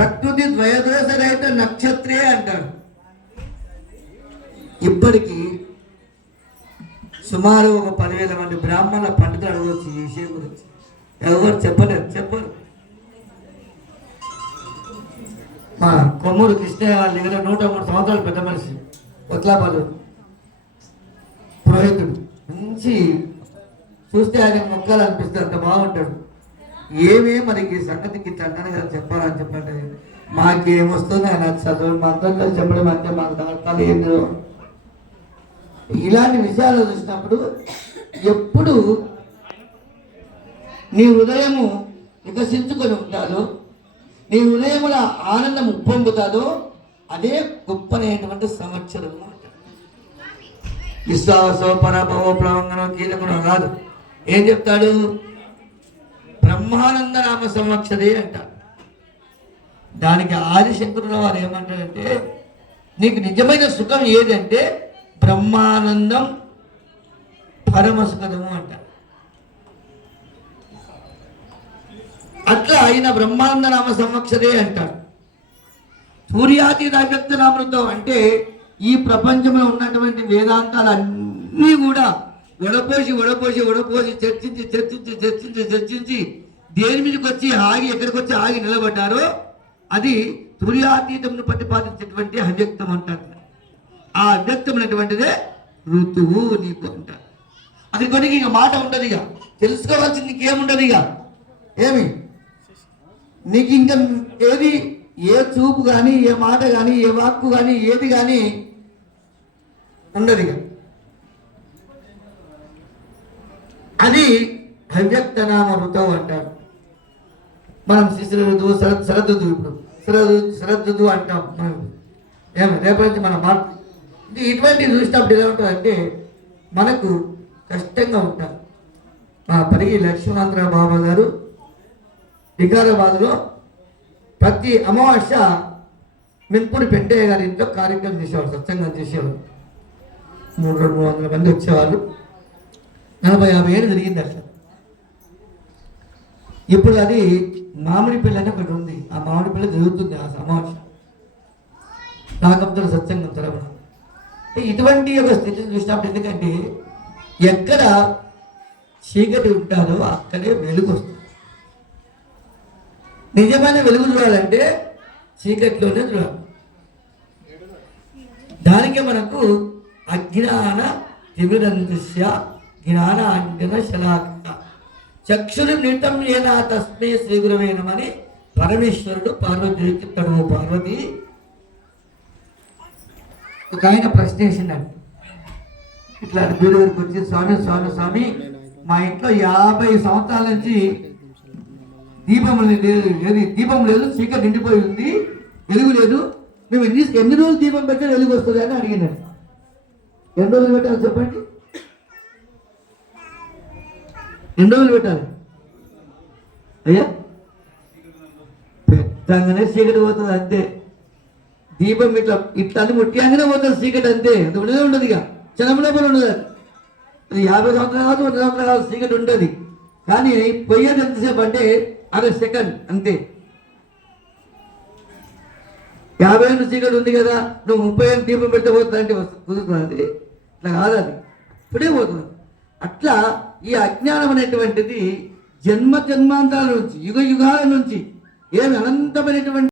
ప్రకృతి ద్వయదోష రహిత నక్షత్రే అంటాడు. ఇప్పటికీ సుమారు ఒక పదివేల మంది బ్రాహ్మణ పండితులు అడగవచ్చు ఈ విషయం గురించి. ఎవరు చెప్పలేరు చెప్పరు. మా కొమ్మూరు కృష్ణయ్య వాళ్ళ దగ్గర నూట మూడు సంవత్సరాలు పెద్ద మనిషి కొట్లాపాలు పురోహితుడు. మంచి చూస్తే ఆయన మొక్కలు అనిపిస్తే అంత బాగుంటాడు. ఏమే మనకి సంగతికి తండ్రి చెప్పాలని చెప్పండి. మాకేమొస్తుంది ఆయన చదువు మంత్రంలో చెప్పడం అంటే మాకు దాంట్లో ఏం ఇలాంటి విషయాలు చూసినప్పుడు ఎప్పుడు నీ హృదయము వికసించుకొని ఉంటాదో నీ హృదయముల ఆనందం ఉప్పొంగుతాదో అదే గొప్పనైనటువంటి సంవత్సరం విశ్వాసో పరభవో ప్లవంగనో కీలకునో కాదు. ఏం చెప్తాడు? బ్రహ్మానంద నామ సంవత్సరే అంటాడు. దానికి ఆదిశంకరుల వారు ఏమంటారంటే నీకు నిజమైన సుఖం ఏదంటే బ్రహ్మానందం పరమ సుఖము అంట. అట్లా ఆయన బ్రహ్మానంద నామ సంవత్సరే అంటాడు. సూర్యాది అవ్యక్త నామృతం అంటే ఈ ప్రపంచంలో ఉన్నటువంటి వేదాంతాలు అన్నీ కూడా వడపోసి వడపోసి వడపోసి చర్చించి చర్చించి చర్చించి చర్చించి దేని మీదకి వచ్చి ఆగి ఎక్కడికి వచ్చి ఆగి నిలబడ్డారో అది తుర్యాతీతమును ప్రతిపాదించేటువంటి అవ్యక్తం అంటారు. ఆ అవ్యక్తమైనటువంటిదే ఋతువు నీకు అంటారు. అది కొనికి ఇక మాట ఉండదు ఇక తెలుసుకోవాల్సింది నీకేముండదు ఇక ఏమి? నీకు ఇంకా ఏది ఏ చూపు కానీ ఏ మాట కానీ ఏ వాక్కు కానీ ఏది కానీ ఉండదు ఇక అది అవ్యక్తనామ ఋతువు అంటారు. మనం శిశిర ఋతువు శరద్ ఋతువు ఇప్పుడు. శరద్ ఋతువు అంటాం మనం ఏమో రేపటి మనం మాట ఇది ఇటువంటి చూసినప్పుడు ఎలా ఉంటుందంటే మనకు కష్టంగా ఉంటాం. మా పరిగి లక్ష్మణాంధ్ర బాబా గారు వికారాబాద్లో ప్రతి అమావాస్య మిన్పూడి పెంటయ్య గారి ఇంట్లో కార్యక్రమం చేసేవారు సత్సంగం చేసేవారు. మూడు రెండు మూడు వందల మంది వచ్చేవాళ్ళు. నలభై యాభై ఏళ్ళు జరిగింది అట్లా ఇప్పుడు అది మామిడి పిల్ల అని ఒకటి ఉంది. ఆ మామిడి పిల్ల జరుగుతుంది ఆ సమావేశం నాకంతో సత్సంగం తరపున. ఇటువంటి ఒక స్థితిని చూసినప్పుడు ఎందుకంటే ఎక్కడ చీకటి ఉంటారో అక్కడే వెలుగు వస్తుంది. నిజమైన వెలుగు చూడాలంటే చీకటిలోనే చూడాలి. దానికి మనకు అజ్ఞాన తిమిరందృశ్య జ్ఞాన అంజన శలాక చక్షులు నిటం ఏనా తస్మే శ్రీగురవేనమని పరమేశ్వరుడు పార్వతి చెప్తాడు పార్వతి. ఒక ఆయన ప్రశ్న ఇట్లా గుడి దగ్గరికి వచ్చి స్వామి స్వామి స్వామి మా ఇంట్లో యాభై సంవత్సరాల నుంచి దీపం లేదు ఏది దీపం లేదు చీకటి నిండిపోయి ఉంది వెలుగు లేదు. మేము ఎన్ని ఎన్ని రోజులు దీపం పెడితే వెలుగు వస్తుంది అని అడిగినాను ఎన్ని రోజులు పెట్టాలి చెప్పండి? ఎన్ని రోజులు పెట్టాలి? అయ్యా? పెట్టంగానే చీకటి పోతుంది అంతే. దీపం ఇట్లా ఇట్లా అని ముట్టియంగానే పోతుంది చీకటి అంతే. అది ఉండదే ఉండదు ఇక. క్షణంలో ఉండదు అది. యాభై సంవత్సరాలు కాదు వంద సంవత్సరాలు కాదు చీకటి ఉంటుంది కానీ పొయ్యి ఎంతసేపు అంటే అరవై సెకండ్ అంతే. యాభై ఏళ్ళు చీకటి ఉంది కదా నువ్వు ముప్పై ఏళ్ళు దీపం పెడితే పోతుంది అంటే కుదురుతుంది ఇట్లా కాదు అది. ఇప్పుడే పోతుంది. అట్లా ఈ అజ్ఞానం అనేటువంటిది జన్మ జన్మాంతాల నుంచి యుగ యుగాల నుంచి ఏమి అనంతమైనటువంటి